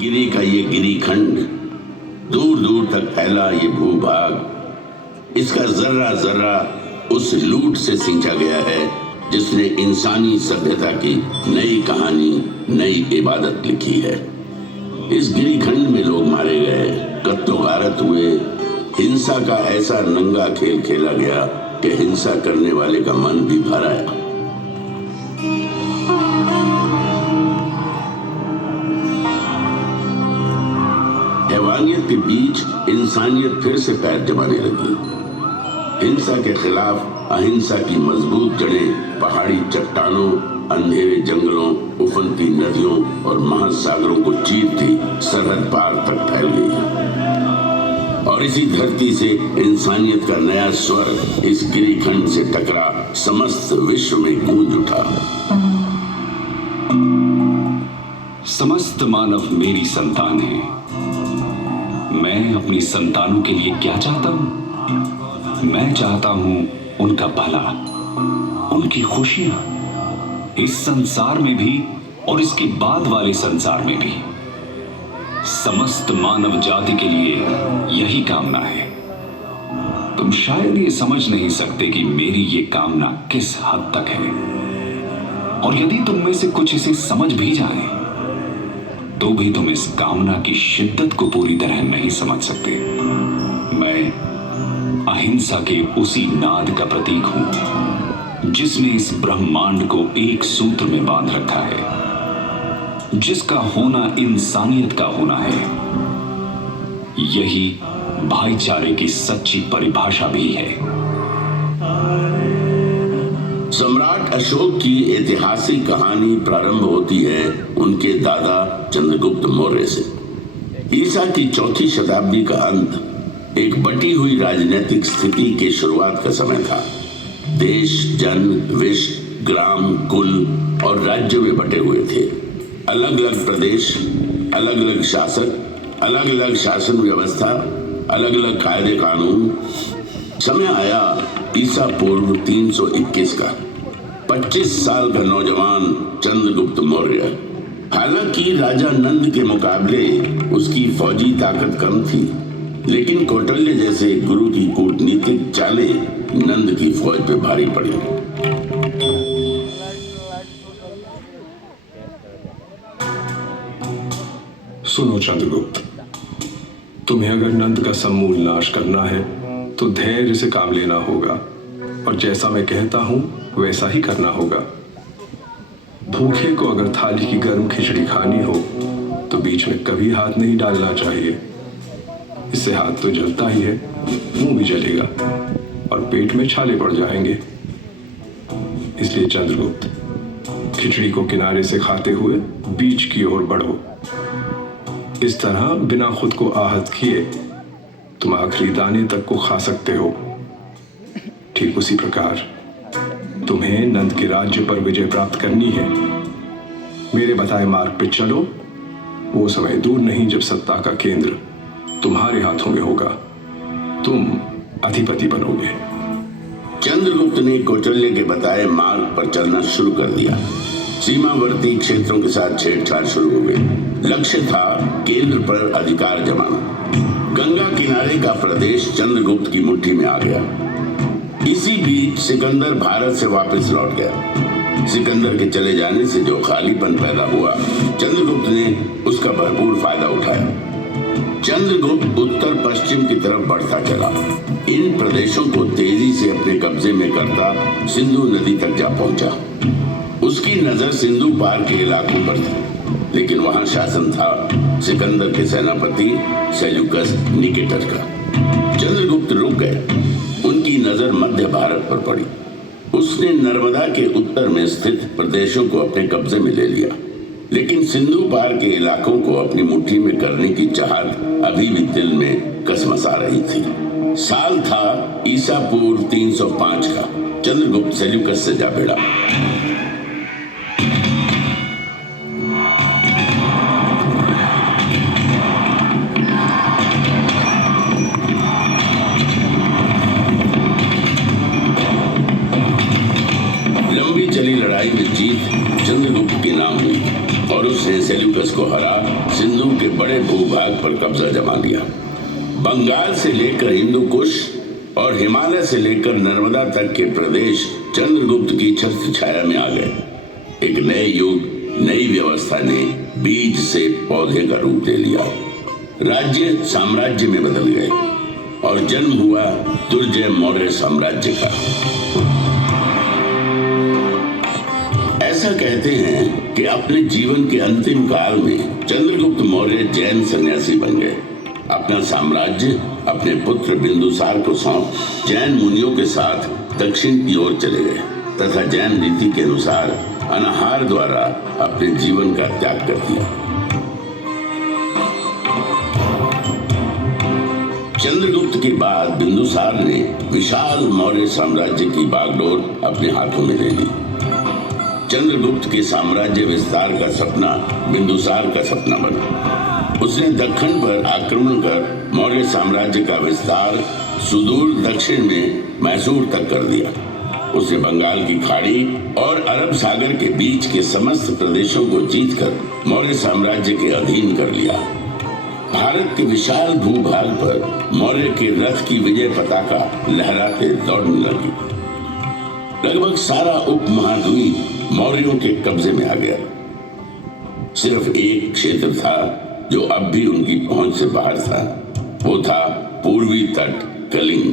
गिरी का ये गिरीखंड, दूर दूर तक फैला ये भूभाग, इसका जर्रा जर्रा उस लूट से सिंचा गया है जिसने इंसानी सभ्यता की नई कहानी, नई इबादत लिखी है। इस गिरीखंड में लोग मारे गए, कत्लो गारत हुए, हिंसा का ऐसा नंगा खेल खेला गया कि हिंसा करने वाले का मन भी भर आया। हैवानियत के बीच इंसानियत फिर से पैर जमाने लगी। हिंसा के खिलाफ अहिंसा की मजबूत जड़ें पहाड़ी चट्टानों, अंधेरे जंगलों, उफनती नदियों और महासागरों को चीरती सरहद पार तक फैल गई। और इसी धरती से इंसानियत का नया स्वर इस गिरीखंड से टकरा समस्त विश्व में गूंज उठा। समस्त मानव मेरी संतान है। मैं अपनी संतानों के लिए क्या चाहता हूं? मैं चाहता हूं उनका भला, उनकी खुशियां, इस संसार में भी और इसके बाद वाले संसार में भी। समस्त मानव जाति के लिए यही कामना है। तुम शायद ये समझ नहीं सकते कि मेरी ये कामना किस हद तक है, और यदि तुम में से कुछ इसे समझ भी जाए तो भी तुम इस कामना की शिद्दत को पूरी तरह नहीं समझ सकते। मैं अहिंसा के उसी नाद का प्रतीक हूं जिसने इस ब्रह्मांड को एक सूत्र में बांध रखा है, जिसका होना इंसानियत का होना है। यही भाईचारे की सच्ची परिभाषा भी है। सम्राट अशोक की ऐतिहासिक कहानी प्रारंभ होती है उनके दादा चंद्रगुप्त मौर्य से। ईसा की चौथी शताब्दी का अंत एक बटी हुई राजनीतिक स्थिति के शुरुआत का समय था। देश, जन, विश्व, ग्राम, कुल और राज्य में बटे हुए थे। अलग अलग प्रदेश, अलग अलग शासक, अलग अलग शासन व्यवस्था, अलग अलग कायदे कानून। समय आया ईसा पूर्व 321 का। 25 साल का नौजवान चंद्रगुप्त मौर्य। हालांकि राजा नंद के मुकाबले उसकी फौजी ताकत कम थी, लेकिन कौटिल्य जैसे गुरु की कूटनीतिक चालें नंद की फौज पे भारी पड़ी। सुनो चंद्रगुप्त, तुम्हें अगर नंद का समूल नाश करना है तो धैर्य से काम लेना होगा, और जैसा मैं कहता हूं वैसा ही करना होगा। भूखे को अगर थाली की गर्म खिचड़ी खानी हो तो बीच में कभी हाथ नहीं डालना चाहिए। इससे हाथ तो जलता ही है, मुंह भी जलेगा और पेट में छाले पड़ जाएंगे। इसलिए चंद्रगुप्त, खिचड़ी को किनारे से खाते हुए बीच की ओर बढ़ो। इस तरह बिना खुद को आहत किए तुम आखिरी दाने तक को खा सकते हो। ठीक उसी प्रकार तुम्हें नंद के राज्य पर विजय प्राप्त करनी है। मेरे बताए मार्ग पे चलो। वो समय दूर नहीं जब सत्ता का केंद्र तुम्हारे हाथों में होगा। तुम अधिपति बनोगे। चंद्रगुप्त ने कौटिल्य के बताए मार्ग पर चलना शुरू कर दिया। सीमावर्ती क्षेत्रों के साथ छेड़छाड़ शुरू हो गई। लक्ष्य था केंद्र पर अधिकार जमाना। गंगा किनारे का प्रदेश चंद्रगुप्त की मुट्ठी में आ गया। इसी बीच सिकंदर भारत से वापस लौट गया। सिकंदर के चले जाने से जो खालीपन पैदा हुआ, चंद्रगुप्त ने उसका भरपूर फायदा उठाया। चंद्रगुप्त उत्तर पश्चिम की तरफ बढ़ता चला। इन प्रदेशों को तेजी से अपने कब्जे में करता सिंधु नदी तक जा पहुंचा। उसकी नजर सिंधु पार के इलाकों पर थी, लेकिन वहां शासन था सिकंदर के सेनापति सेल्यूकस निकेटर का। चंद्रगुप्त रुक गए। उनकी नजर मध्य भारत पर पड़ी। उसने नर्मदा के उत्तर में स्थित प्रदेशों को अपने कब्जे में ले लिया, लेकिन सिंधु पार के इलाकों को अपनी मुट्ठी में करने की चाहत अभी भी दिल में कसमसा रही थी। साल था ईसा पूर्व 305 का। चंद्रगुप्त सेल्यूकस से जा भिड़ा। लड़ाई में जीत चंद्रगुप्त के नाम हुई और उसने सेल्यूकस को हरा सिंधु के बड़े भूभाग पर कब्जा जमा लिया। बंगाल से लेकर हिंदू कुश और हिमालय से लेकर नर्मदा तक के प्रदेश चंद्रगुप्त की छत्र छाया में आ गए। एक नए युग, नई व्यवस्था ने बीज से पौधे का रूप ले लिया। राज्य साम्राज्य में बदल गए और जन्म हुआ दुर्जय मौर्य साम्राज्य का। ऐसा कहते हैं कि अपने जीवन के अंतिम काल में चंद्रगुप्त मौर्य जैन सन्यासी बन गए। अपना साम्राज्य अपने पुत्र बिंदुसार को सौंप जैन मुनियों के साथ दक्षिण की ओर चले गए तथा जैन रीति के अनुसार अनाहार द्वारा अपने जीवन का त्याग कर दिया। चंद्रगुप्त के बाद बिंदुसार ने विशाल मौर्य साम्राज्य की बागडोर अपने हाथों में ले ली। चंद्रगुप्त के साम्राज्य विस्तार का सपना बिंदुसार का सपना बना। उसने दक्षिण पर आक्रमण कर मौर्य साम्राज्य का विस्तार सुदूर दक्षिण में मैसूर तक कर दिया। उसने बंगाल की खाड़ी और अरब सागर के बीच के समस्त प्रदेशों को जीतकर मौर्य साम्राज्य के अधीन कर लिया। भारत के विशाल भूभाग पर मौर्य के रथ की विजय पताका लहराते दौड़ने लगी। लगभग सारा उपमहाद्वीप मौर्यों के कब्जे में आ गया। सिर्फ एक क्षेत्र था जो अब भी उनकी पहुंच से बाहर था। वो था पूर्वी तट कलिंग।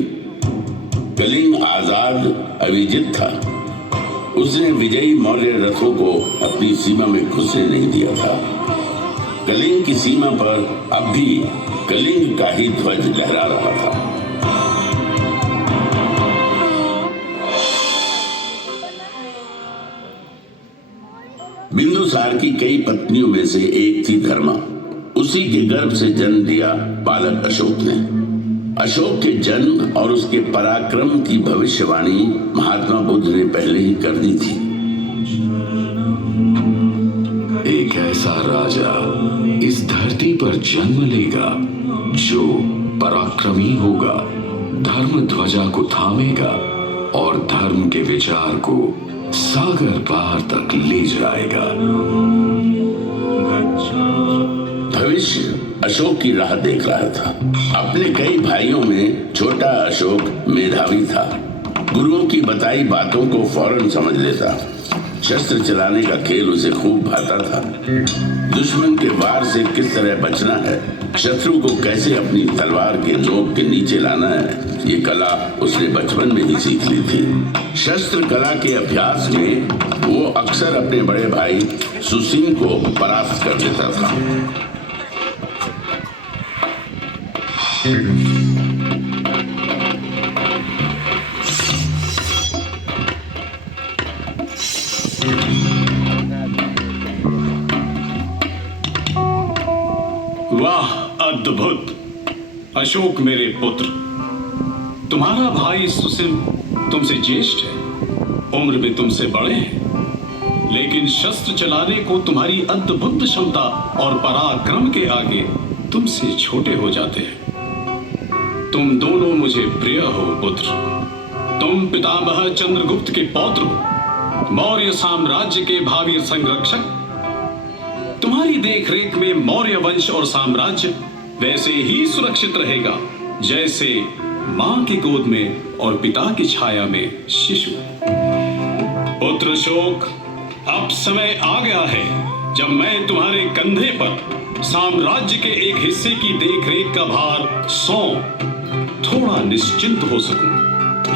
कलिंग आजाद अविजित था। उसने विजयी मौर्य रथों को अपनी सीमा में घुसने नहीं दिया था। कलिंग की सीमा पर अब भी कलिंग का ही ध्वज लहरा रहा था। बिंदुसार की कई पत्नियों में से एक थी धर्मा। उसी के गर्भ से जन्म लिया बालक अशोक ने। अशोक के जन्म और उसके पराक्रम की भविष्यवाणी महात्मा बुद्ध ने पहले ही कर दी थी। एक ऐसा राजा इस धरती पर जन्म लेगा जो पराक्रमी होगा, धर्म ध्वजा को थामेगा और धर्म के विचार को सागर पार तक ले जाएगा। भविष्य अशोक की राह देख रहा था। अपने कई भाइयों में छोटा अशोक मेधावी था। गुरुओं की बताई बातों को फौरन समझ लेता। शस्त्र चलाने का खेल उसे खूब भाता था। दुश्मन के वार से किस तरह बचना है, शत्रु को कैसे अपनी तलवार के नोक के नीचे लाना है, ये कला उसने बचपन में ही सीख ली थी। शस्त्र कला के अभ्यास में वो अक्सर अपने बड़े भाई सुसिम को परास्त कर देता था। वाह, अद्भुत! अशोक मेरे पुत्र, तुम्हारा भाई सुसिम तुमसे ज्येष्ठ है, उम्र में तुमसे बड़े हैं, लेकिन शस्त्र चलाने को तुम्हारी अद्भुत क्षमता और पराक्रम के आगे तुमसे छोटे हो जाते हैं। तुम दोनों मुझे प्रिय हो पुत्र। तुम पितामह चंद्रगुप्त के पौत्र हो, मौर्य साम्राज्य के भावी संरक्षक। तुम्हारी देखरेख में मौर्य वंश और साम्राज्य वैसे ही सुरक्षित रहेगा जैसे मां की गोद में और पिता की छाया में शिशु। पुत्र अशोक, अब समय आ गया है जब मैं तुम्हारे कंधे पर साम्राज्य के एक हिस्से की देखरेख का भार सौंप थोड़ा निश्चिंत हो सकूं।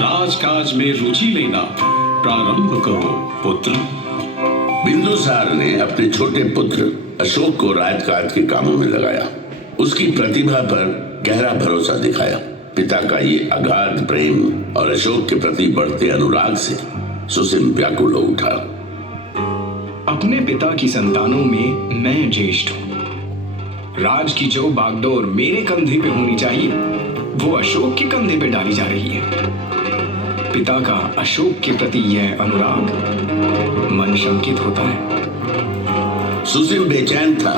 राजकाज में रुचि लेना प्रारंभ करो पुत्र। बिंदुसार ने अपने छोटे पुत्र अशोक को राजकाज के कामों में लगाया। उसकी प्रतिभा पर गहरा भरोसा दिखाया। पिता का ये अगाध प्रेम और अशोक के प्रति बढ़ते अनुराग से सुसिम व्याकुल हो उठा। अपने पिता की संतानों में मैं ज्येष्ठ हूं। राज की जो बागडोर मेरे कंधे पे होनी चाहिए वो अशोक के कंधे पे डाली जा रही है। पिता का अशोक के प्रति यह अनुराग मन शंकित होता है। सुसिम बेचैन था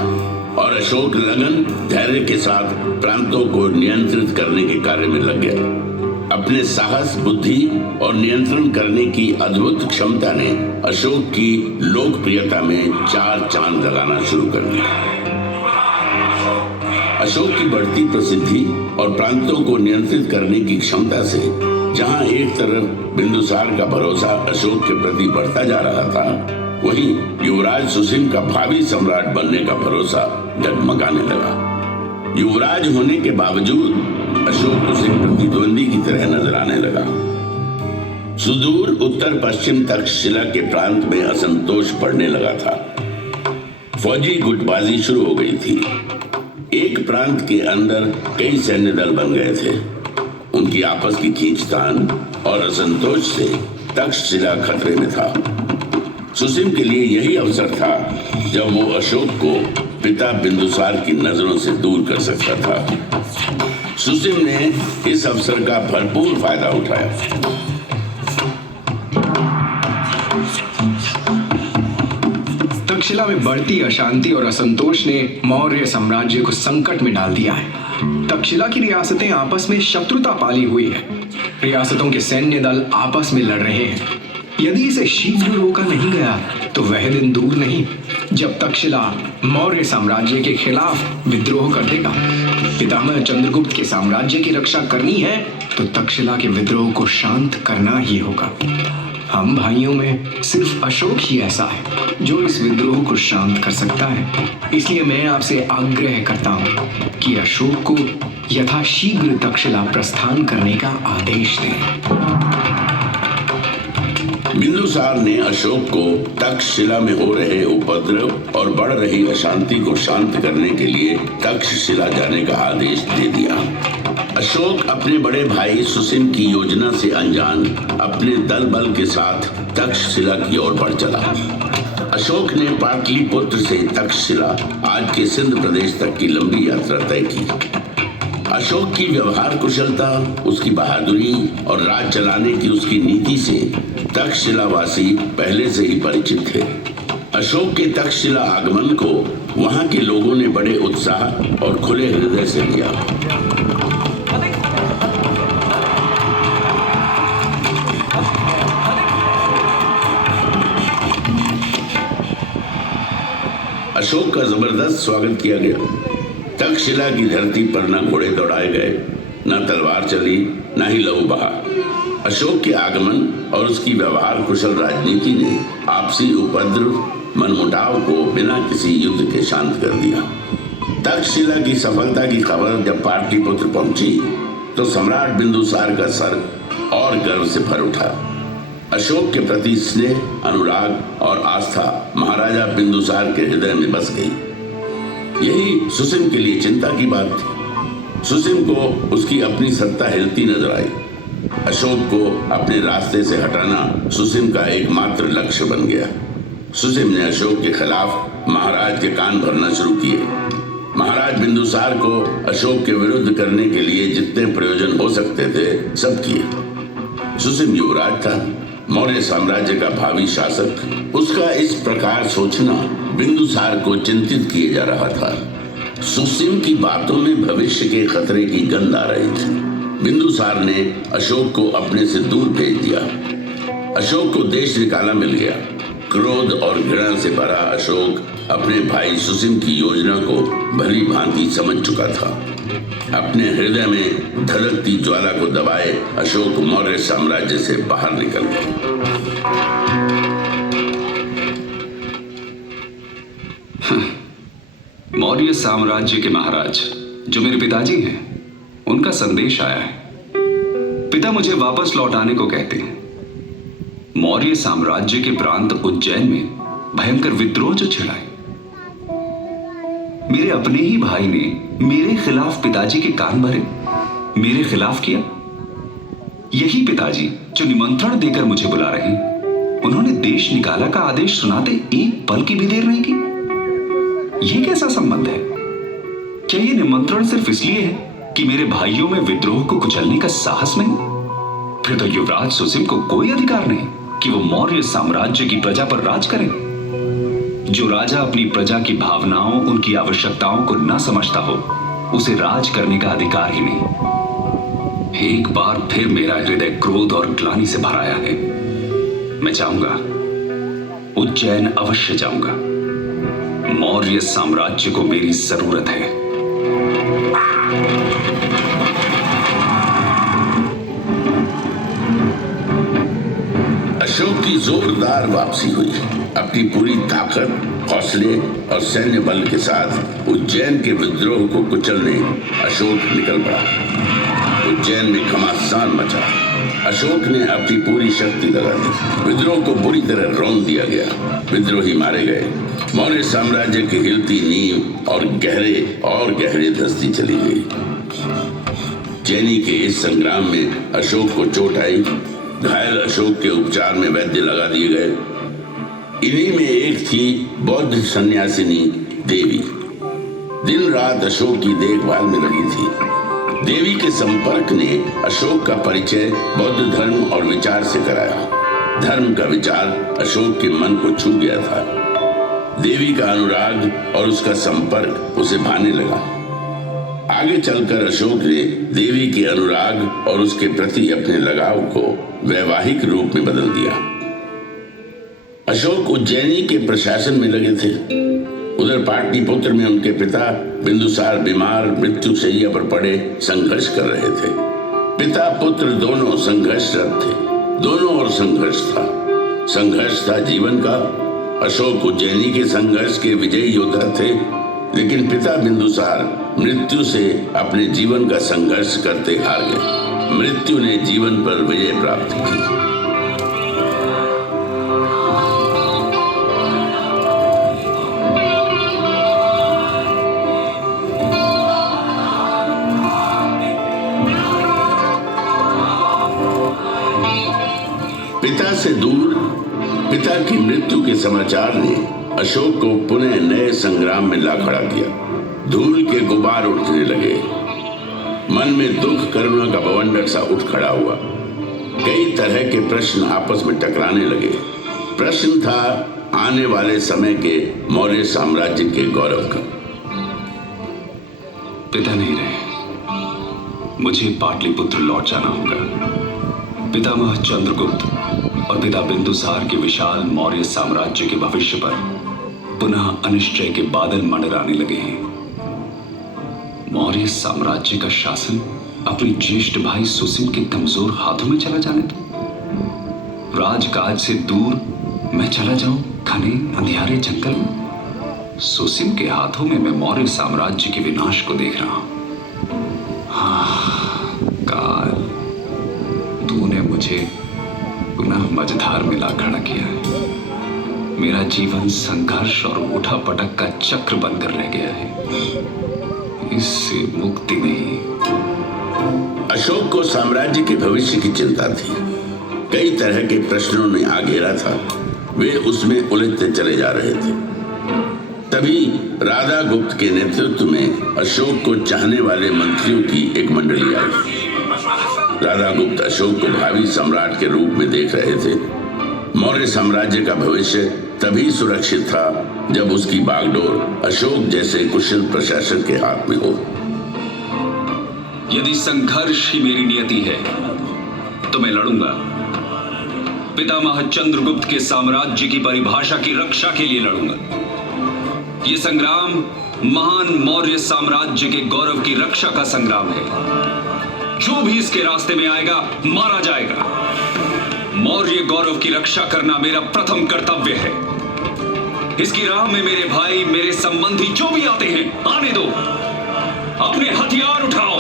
और अशोक लगन धैर्य के साथ प्रांतों को नियंत्रित करने के कार्य में लग गया। अपने साहस, बुद्धि और नियंत्रण करने की अद्भुत क्षमता ने अशोक की लोकप्रियता में चार चांद लगाना शुरू कर दिया। अशोक की बढ़ती प्रसिद्धि और प्रांतों को नियंत्रित करने की क्षमता से जहां एक तरफ बिंदुसार का भरोसा अशोक के प्रति बढ़ता जा रहा था, वहीं युवराज सुसिम का भावी सम्राट बनने का भरोसा डगमगाने लगा। युवराज होने के बावजूद अशोक उसे प्रतिद्वंदी की तरह नजर आने लगा। सुदूर उत्तर पश्चिम तक्षशिला के प्रांत में असंतोष बढ़ने लगा था। फौजी गुटबाजी शुरू हो गई थी। एक प्रांत के अंदर कई सैन्य दल बन गए थे। उनकी आपस की खींचतान और असंतोष से तक्षशिला खतरे में था। सुसिम के लिए यही अवसर था जब वो अशोक को पिता बिंदुसार की नजरों से दूर कर सकता था। सुसिम ने इस अवसर का भरपूर फायदा उठाया। तक्षशिला में बढ़ती अशांति और असंतोष ने मौर्य साम्राज्य को संकट में डाल दिया है। तक्षशिला की रियासतें आपस में शत्रुता पाली हुई है। रियासतों के सैन्य दल आपस में लड़ रहे हैं। यदि इसे शीघ्र रोका नहीं गया तो वह दिन दूर नहीं जब तक्षशिला मौर्य साम्राज्य के खिलाफ विद्रोह कर देगा। पितामह चंद्रगुप्त के साम्राज्य की रक्षा करनी है तो तक्षशिला के विद्रोह को शांत करना ही होगा। हम भाइयों में सिर्फ अशोक ही ऐसा है जो इस विद्रोह को शांत कर सकता है। इसलिए मैं आपसे आग्रह करता हूं कि अशोक को यथाशीघ्र तक्षशिला प्रस्थान करने का आदेश दें। बिंदुसार ने अशोक को तक्षशिला में हो रहे उपद्रव और बढ़ रही अशांति को शांत करने के लिए तक्षशिला जाने का आदेश दे दिया। अशोक अपने बड़े भाई सुसिम की योजना से अनजान अपने दल बल के साथ तक्षशिला की ओर बढ़ चला। अशोक ने पाटलिपुत्र से तक्षशिला, आज के सिंध प्रदेश तक की लंबी यात्रा तय की। अशोक की व्यवहार कुशलता, उसकी बहादुरी और राज चलाने की उसकी नीति से तक्षशिलावासी पहले से ही परिचित थे। अशोक के तक्षशिला आगमन को वहां के लोगों ने बड़े उत्साह और खुले हृदय से लिया। अशोक का जबरदस्त स्वागत किया गया। तक्षशिला की धरती पर न घोड़े दौड़ाए गए, न तलवार चली, न ही लहू बहा। अशोक के आगमन और उसकी व्यवहार कुशल राजनीति ने आपसी उपद्रव, मनमुटाव को बिना किसी युद्ध के शांत कर दिया। तक्षशिला की सफलता की खबर जब पाटलिपुत्र पहुंची तो सम्राट बिंदुसार का सर और गर्व से भर उठा। अशोक के प्रति स्नेह, अनुराग और आस्था महाराजा बिंदुसार के हृदय में बस गई। यही सुसिम के लिए चिंता की बात थी। सुसिम को उसकी अपनी सत्ता हिलती नजर आई। अशोक को अपने रास्ते से हटाना सुसिम का एकमात्र लक्ष्य बन गया। सुसिम ने अशोक के खिलाफ महाराज के कान भरना शुरू किए। महाराज बिंदुसार को अशोक के विरुद्ध करने के लिए जितने प्रयोजन हो सकते थे सब किए। सुसिम युवराज था, मौर्य साम्राज्य का भावी शासक। उसका इस प्रकार सोचना बिंदुसार को चिंतित किए जा रहा था। सुसिम की बातों में भविष्य के खतरे की गंध आ रही थी। बिंदुसार ने अशोक को अपने से दूर भेज दिया। अशोक को देश निकाला मिल गया। क्रोध और घृणा से भरा अशोक अपने भाई सुसिम की योजना को भली भांति समझ चुका था। अपने हृदय में धड़कती ज्वाला को दबाए अशोक मौर्य साम्राज्य से बाहर निकल गया। मौर्य साम्राज्य के महाराज जो मेरे पिताजी हैं, उनका संदेश आया है। पिता मुझे वापस लौट आने को कहते हैं। मौर्य साम्राज्य के प्रांत उज्जैन में भयंकर विद्रोह जो छिड़ा है। मेरे अपने ही भाई ने मेरे खिलाफ पिताजी के कान भरे, मेरे खिलाफ किया। यही पिताजी जो निमंत्रण देकर मुझे बुला रहे हैं, उन्होंने देश निकाला का आदेश सुनाते एक पल की भी देर नहीं की। यह कैसा संबंध है? क्या यह निमंत्रण सिर्फ इसलिए है कि मेरे भाइयों में विद्रोह को कुचलने का साहस नहीं? फिर तो युवराज सुसिम को कोई अधिकार नहीं कि वो मौर्य साम्राज्य की प्रजा पर राज करें। जो राजा अपनी प्रजा की भावनाओं, उनकी आवश्यकताओं को न समझता हो, उसे राज करने का अधिकार ही नहीं। एक बार फिर मेरा हृदय क्रोध और ग्लानि से भर आया है। मैं चाहूंगा, उज्जैन अवश्य जाऊंगा। मौर्य साम्राज्य को मेरी जरूरत है। जोरदार वापसी हुई। अपनी पूरी ताकत, हौसले और सैन्य बल के साथ उज्जैन के विद्रोह को कुचलने अशोक निकल पड़ा। उज्जैन में घमासान मचा। अशोक ने अपनी पूरी शक्ति लगा दी। विद्रोह को बुरी तरह रौंद दिया गया। विद्रोही मारे गए। मौर्य साम्राज्य की हिलती नींव और गहरे धंसती चली गई। चैनी के इस संग्राम में अशोक को चोट आई। घायल अशोक के उपचार में वैद्य लगा दिए गए। इन्हीं में एक थी बौद्ध सन्यासिनी देवी। दिन रात अशोक की देखभाल में लगी थी। देवी के संपर्क ने अशोक का परिचय बौद्ध धर्म और विचार से कराया। धर्म का विचार अशोक के मन को छू गया था। देवी का अनुराग और उसका संपर्क उसे भाने लगा। आगे चलकर अशोक ने देवी के अनुराग और उसके प्रति अपने लगाव को वैवाहिक रूप में बदल दिया। अशोक उज्जैनी के प्रशासन में लगे थे। उधर पाटलिपुत्र में उनके पिता बिंदुसार बीमार मृत्यु शैय्या पर पड़े संघर्ष कर रहे थे। पिता पुत्र दोनों संघर्षरत थे। दोनों ओर संघर्ष था जीवन का। अशोक उज्जैनी के संघर्ष के विजयी योद्धा थे, लेकिन पिता बिंदुसार मृत्यु से अपने जीवन का संघर्ष करते हार गए। मृत्यु ने जीवन पर विजय प्राप्त की। पिता से दूर पिता की मृत्यु के समाचार ने अशोक को पुनः नए संग्राम में ला खड़ा किया। धूल के गुबार उठने लगे। मन में दुख करुणा का बवंडर सा उठ खड़ा हुआ। कई तरह के प्रश्न आपस में टकराने लगे। प्रश्न था आने वाले समय के मौर्य साम्राज्य के गौरव का। पिता नहीं रहे, मुझे पाटलिपुत्र लौट जाना होगा। पितामह चंद्रगुप्त और पिता बिंदुसार के विशाल मौर्य साम्राज्य के भविष्य पर पुनः अनिश्चय के बादल मंडराने लगे हैं। मौर्य साम्राज्य का शासन अपने ज्येष्ठ भाई सुसीम के कमजोर हाथों में चला जाने दो। राजकाज से दूर मैं चला जाऊं घने अंधियारे जंगल में। सुसीम के हाथों में मैं मौर्य साम्राज्य के विनाश को देख रहा हूं। हाँ, काल, तूने मुझे पुनः मझधार में ला खड़ा किया है। मेरा जीवन संघर्ष और उठापटक का चक्र बनकर रह गया है। इससे मुक्ति नहीं। अशोक को साम्राज्य के भविष्य की चिंता थी। कई तरह के प्रश्नों ने घेरा था। वे उसमें उलझते चले जा रहे थे। तभी राधा गुप्त के नेतृत्व में अशोक को चाहने वाले मंत्रियों की एक मंडली आई। राधा गुप्त अशोक को भावी सम्राट के रूप में देख रहे थे। मौर्य साम्राज्य का भविष्य तभी सुरक्षित था जब उसकी बागडोर अशोक जैसे कुशल प्रशासक के हाथ में हो। यदि संघर्ष ही मेरी नियति है तो मैं लड़ूंगा। पितामह चंद्रगुप्त के साम्राज्य की परिभाषा की रक्षा के लिए लड़ूंगा। यह संग्राम महान मौर्य साम्राज्य के गौरव की रक्षा का संग्राम है। जो भी इसके रास्ते में आएगा मारा जाएगा। मौर्य गौरव की रक्षा करना मेरा प्रथम कर्तव्य है। इसकी राह में मेरे भाई, मेरे संबंधी जो भी आते हैं आने दो। अपने हथियार उठाओ,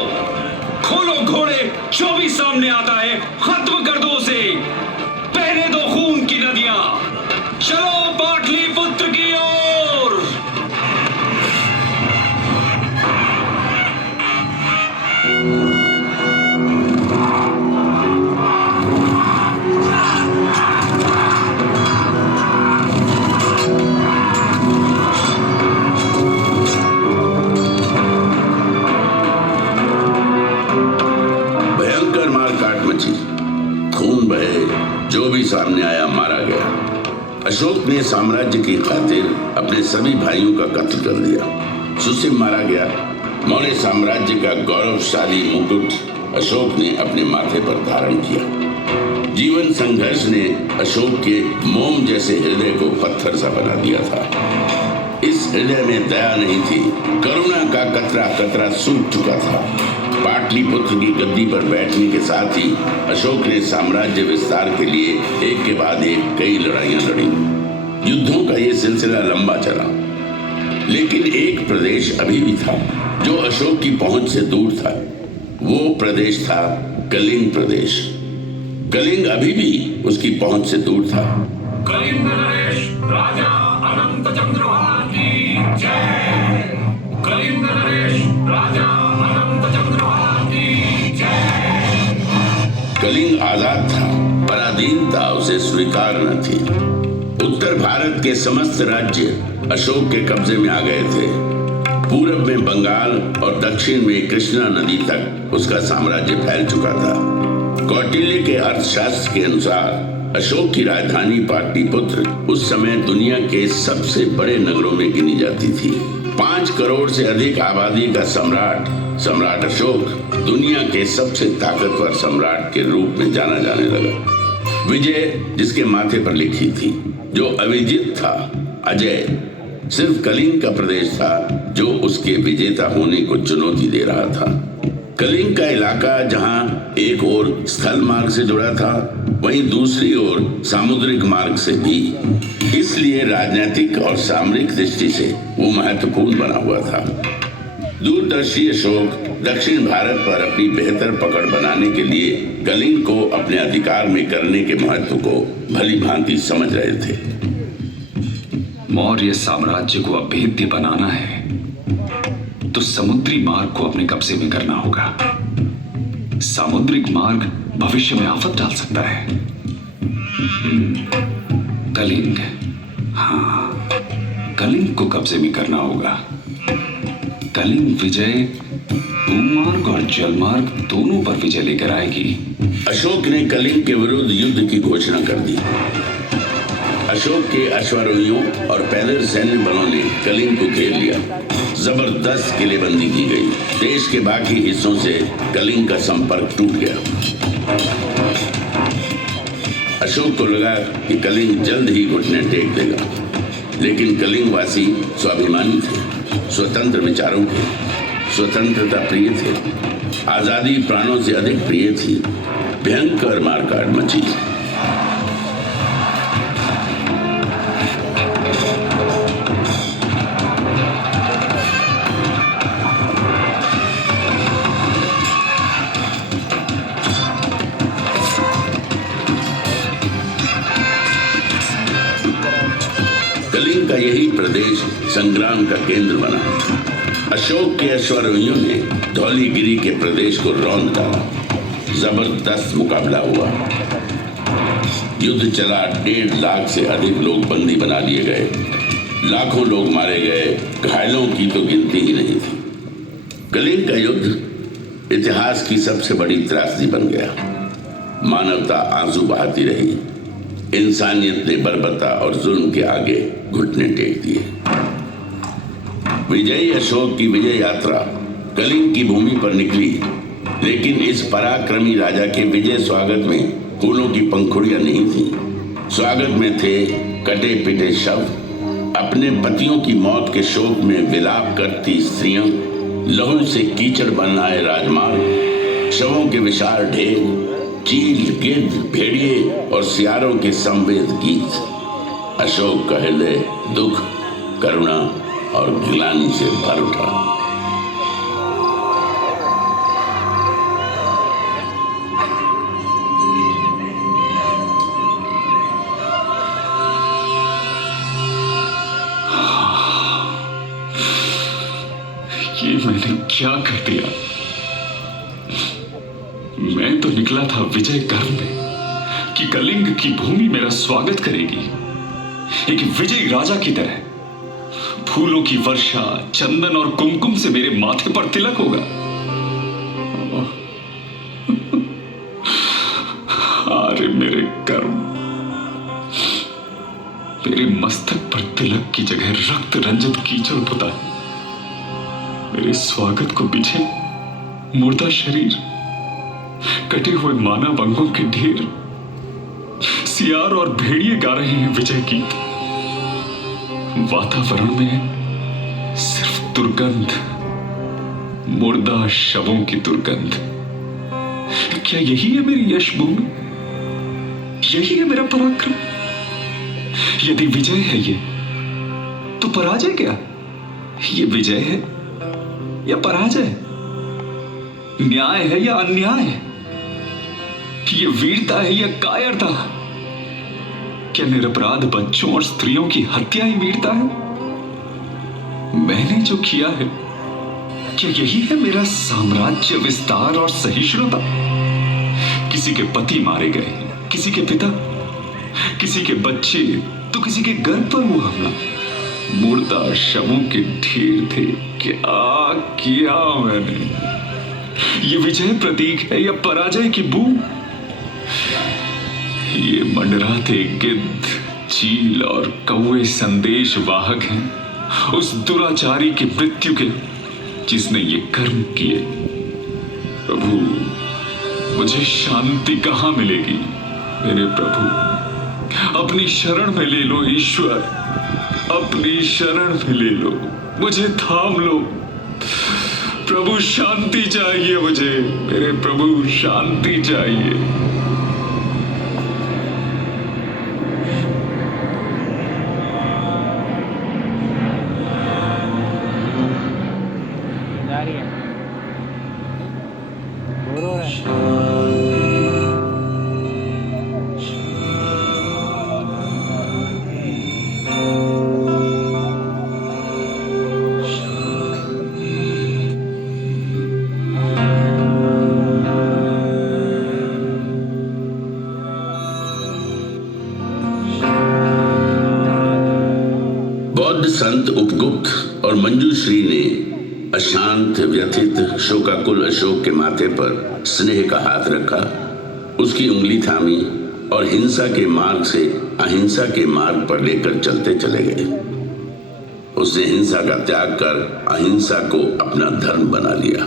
खोलो घोड़े, जो भी सामने आता है खत्म कर दो उसे। बहने दो खून की नदियां। चलो पाटलिपुत्र की ओर। खून बहे, जो भी सामने आया मारा गया। अशोक ने साम्राज्य की खातिर अपने सभी भाइयों का कत्ल कर दिया। सुसीम मारा गया। मौर्य साम्राज्य का गौरवशाली मुकुट अशोक ने अपने माथे पर धारण किया। जीवन संघर्ष ने अशोक के मोम जैसे हृदय को पत्थर सा बना दिया था। इस हृदय में दया नहीं थी, करुणा का कतरा कतरा सूख चुका था। पाटलिपुत्र की गद्दी पर बैठने के साथ ही अशोक ने साम्राज्य विस्तार के लिए एक के बाद एक कई लड़ाइयां लड़ी। युद्धों का ये सिलसिला लंबा चला, लेकिन एक प्रदेश अभी भी था जो अशोक की पहुंच से दूर था। वो प्रदेश था कलिंग प्रदेश। कलिंग अभी भी उसकी पहुंच से दूर था। कलिंग नरेश राजा अनंत चंद्रभान की जय। कलिंग नरेश राजा अनंत चंद्रभान की जय। कलिंग आजाद था, पराधीनता उसे स्वीकार न थी। उत्तर भारत के समस्त राज्य अशोक के कब्जे में आ गए थे। पूरब में बंगाल और दक्षिण में कृष्णा नदी तक उसका साम्राज्य फैल चुका था। कौटिल्य के अर्थशास्त्र के अनुसार अशोक की राजधानी पाटलिपुत्र उस समय दुनिया के सबसे बड़े नगरों में गिनी जाती थी। 5 करोड़ से अधिक आबादी का सम्राट अशोक दुनिया के सबसे ताकतवर सम्राट के रूप में जाना जाने लगा। विजय जिसके माथे पर लिखी थी, जो अविजित था, अजय सिर्फ कलिंग का प्रदेश था जो उसके विजेता होने को चुनौती दे रहा था। कलिंग का इलाका जहां एक ओर स्थल मार्ग से जुड़ा था, वहीं दूसरी ओर सामुद्रिक मार्ग से भी। इसलिए राजनीतिक और सामरिक दृष्टि से वो महत्वपूर्ण बना हुआ था। दूरदर्शी अशोक दक्षिण भारत पर अपनी बेहतर पकड़ बनाने के लिए कलिंग को अपने अधिकार में करने के महत्व को भली भांति समझ रहे थे। मौर्य साम्राज्य को अभेद्य बनाना है तो समुद्री मार्ग को अपने कब्जे में करना होगा। सामुद्रिक मार्ग भविष्य में आफत डाल सकता है। कलिंग, हाँ, कलिंग को कब्जे में करना होगा। कलिंग विजय भूमार्ग और जलमार्ग दोनों पर विजय लेकर आएगी। अशोक ने कलिंग के विरुद्ध युद्ध की घोषणा कर दी। अशोक के अश्वारोहियों और पैदल सैन्य बलों ने कलिंग को घेर लिया। जबरदस्त किलेबंदी की गई। देश के बाकी हिस्सों से कलिंग का संपर्क टूट गया। अशोक को लगा कि कलिंग जल्द ही घुटने टेक देगा, लेकिन कलिंग वासी स्वाभिमानी थे, स्वतंत्र विचारों के, स्वतंत्रता प्रिय थे। आजादी प्राणों से अधिक प्रिय थी। भयंकर मारकाट मची। कलिंग का यही प्रदेश संग्राम का केंद्र बना। अशोक के अश्वारोहियों ने धौलीगिरी के प्रदेश को रौंद डाला। जबरदस्त मुकाबला हुआ। युद्ध चला। 1.5 लाख से अधिक लोग बंदी बना लिए गए। लाखों लोग मारे गए। घायलों की तो गिनती ही नहीं थी। कलिंग का युद्ध इतिहास की सबसे बड़ी त्रासदी बन गया। मानवता आंसू बहाती रही। इंसानियत ने बर्बरता और जुल्म के आगे घुटने टेक दिए। विजयी अशोक की विजय यात्रा कलिंग की भूमि पर निकली, लेकिन इस पराक्रमी राजा के विजय स्वागत में फूलों की पंखुड़ियां नहीं थी। स्वागत में थे कटे पिटे शव, अपने पतियों की मौत के शोक में विलाप करती स्त्रियां, लहू से कीचड़ बन आए राजमार्ग, शवों के विशाल ढेर, चील, गिद्ध, भेड़िए और सियारों के संवेद गीत। अशोक का हृदय दुख, करुणा और गिलानी से भर उठा। ये मैंने क्या कर दिया? मैं तो निकला था विजय गर्व में कि कलिंग की भूमि मेरा स्वागत करेगी, एक विजयी राजा की तरह। फूलों की वर्षा, चंदन और कुमकुम से मेरे माथे पर तिलक होगा। अरे मेरे कर्म, मेरे मस्तक पर तिलक की जगह रक्त रंजित कीचड़ पुता है। मेरे स्वागत को पीछे मुर्दा शरीर, कटे हुए मानव अंगों के ढेर, सियार और भेड़िए गा रहे हैं विजय गीत। वातावरण में दुर्गंध, मुर्दा शवों की दुर्गंध। क्या यही है मेरी यश भूमि? यही है मेरा पराक्रम? यदि विजय है ये, तो पराजय क्या? ये विजय है या पराजय? न्याय है या अन्याय? ये वीरता है या कायरता? क्या निरपराध बच्चों और स्त्रियों की हत्या ही वीरता है? मैंने जो किया है, क्या यही है मेरा साम्राज्य विस्तार और सहिष्णुता? किसी के पति मारे गए, किसी के पिता, किसी के बच्चे, तो किसी के घर पर हुआ हमला। मुर्दा शवों के ढेर थे। क्या किया मैंने? ये विजय प्रतीक है या पराजय की बूम? ये मंडराते गिद्ध, चील और कौवे संदेश वाहक हैं उस दुराचारी की मृत्यु के, जिसने ये कर्म किए। प्रभु, मुझे शांति कहां मिलेगी? मेरे प्रभु, अपनी शरण में ले लो ईश्वर, अपनी शरण में ले लो, मुझे थाम लो। प्रभु, शांति चाहिए मुझे, मेरे प्रभु, शांति चाहिए। बौद्ध संत उपगुप्त और मंजूश्री ने अशांत, व्यथित, शोकाकुल अशोक के माथे पर स्नेह का हाथ रखा, उसकी उंगली थामी और हिंसा के मार्ग से अहिंसा के मार्ग पर लेकर चलते चले गए। उसने हिंसा का त्याग कर अहिंसा को अपना धर्म बना लिया।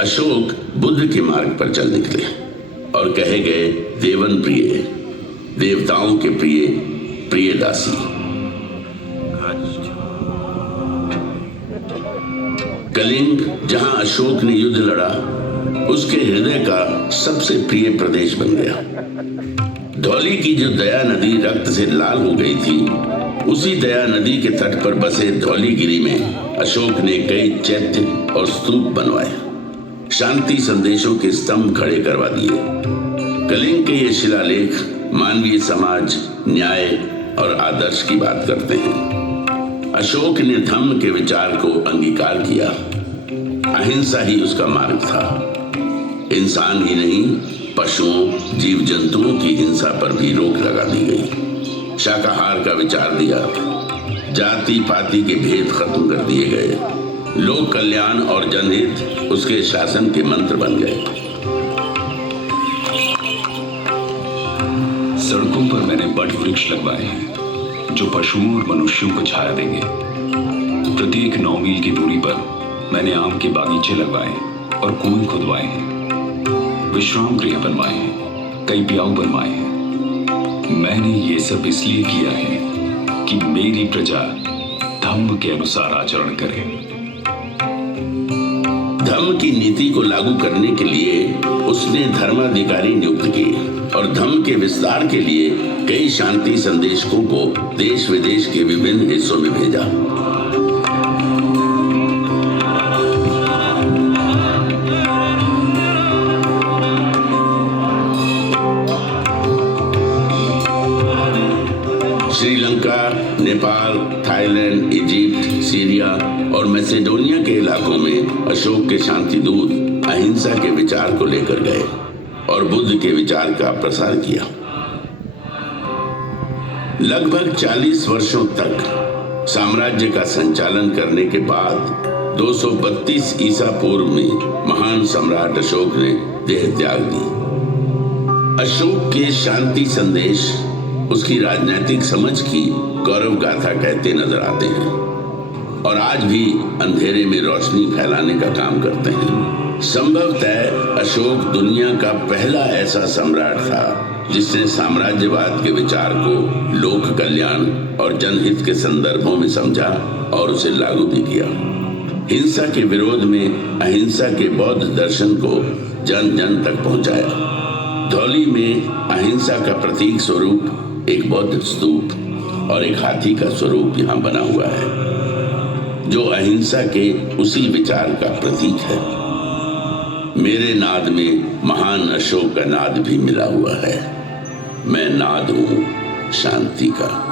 अशोक बुद्ध के मार्ग पर चल निकले और कहे गए, देवन प्रिय, देवताओं के प्रिय, प्रिय दासी। कलिंग, जहां अशोक ने युद्ध लड़ा, उसके हृदय का सबसे प्रिय प्रदेश बन गया। धौली की जो दया नदी रक्त से लाल हो गई थी, उसी दया नदी के तट पर बसे धौलीगिरी में अशोक ने कई चैत्य और स्तूप बनवाए, शांति संदेशों के स्तंभ खड़े करवा दिए। कलिंग के ये शिलालेख मानवीय समाज, न्याय और आदर्श की बात करते हैं। अशोक ने धम्म के विचार को अंगीकार किया। अहिंसा ही उसका मार्ग था। इंसान ही नहीं, पशुओं, जीव जंतुओं की हिंसा पर भी रोक लगा दी गई। शाकाहार का विचार दिया। जाति पाति के भेद खत्म कर दिए गए। लोक कल्याण और जनहित उसके शासन के मंत्र बन गए। सड़कों पर मैंने बट वृक्ष लगवाए हैं जो पशुओं और मनुष्यों को छाया देंगे। प्रत्येक 9 मील की दूरी पर मैंने आम के बागीचे लगवाए और कुएं खुदवाए हैं, विश्राम गृह बनवाए हैं, कई प्याऊ बनवाए हैं। मैंने ये सब इसलिए किया है कि मेरी प्रजा धम्म के अनुसार आचरण करे। धम्म की नीति को लागू करने के लिए उसने धर्माधिकारी नियुक्त किए और धम्म के विस्तार के लिए कई शांति संदेशकों को देश विदेश के विभिन्न हिस्सों में भेजा। Sri Lanka, Nepal, Thailand, Egypt, Syria और मैसेडोनिया के इलाकों में अशोक के शांति दूत अहिंसा के विचार को लेकर गए और बुद्ध के विचार का प्रसार किया। लगभग 40 वर्षों तक साम्राज्य का संचालन करने के बाद 232 ईसा पूर्व में महान सम्राट अशोक ने देह त्याग दी। अशोक के शांति संदेश उसकी राजनीतिक समझ की गौरव गाथा कहते नजर आते हैं और आज भी अंधेरे में रोशनी फैलाने का काम करते हैं। संभवतः अशोक दुनिया का पहला ऐसा सम्राट था जिसने साम्राज्यवाद के विचार को लोक कल्याण और जनहित के संदर्भों में समझा और उसे लागू भी किया। हिंसा के विरोध में अहिंसा के बौद्ध दर्शन को जन जन तक पहुंचाया। धौली में अहिंसा का प्रतीक स्वरूप एक बौद्ध स्तूप और एक हाथी का स्वरूप यहाँ बना हुआ है, जो अहिंसा के उसी विचार का प्रतीक है। मेरे नाद में महान अशोक का नाद भी मिला हुआ है। मैं नाद हूं शांति का।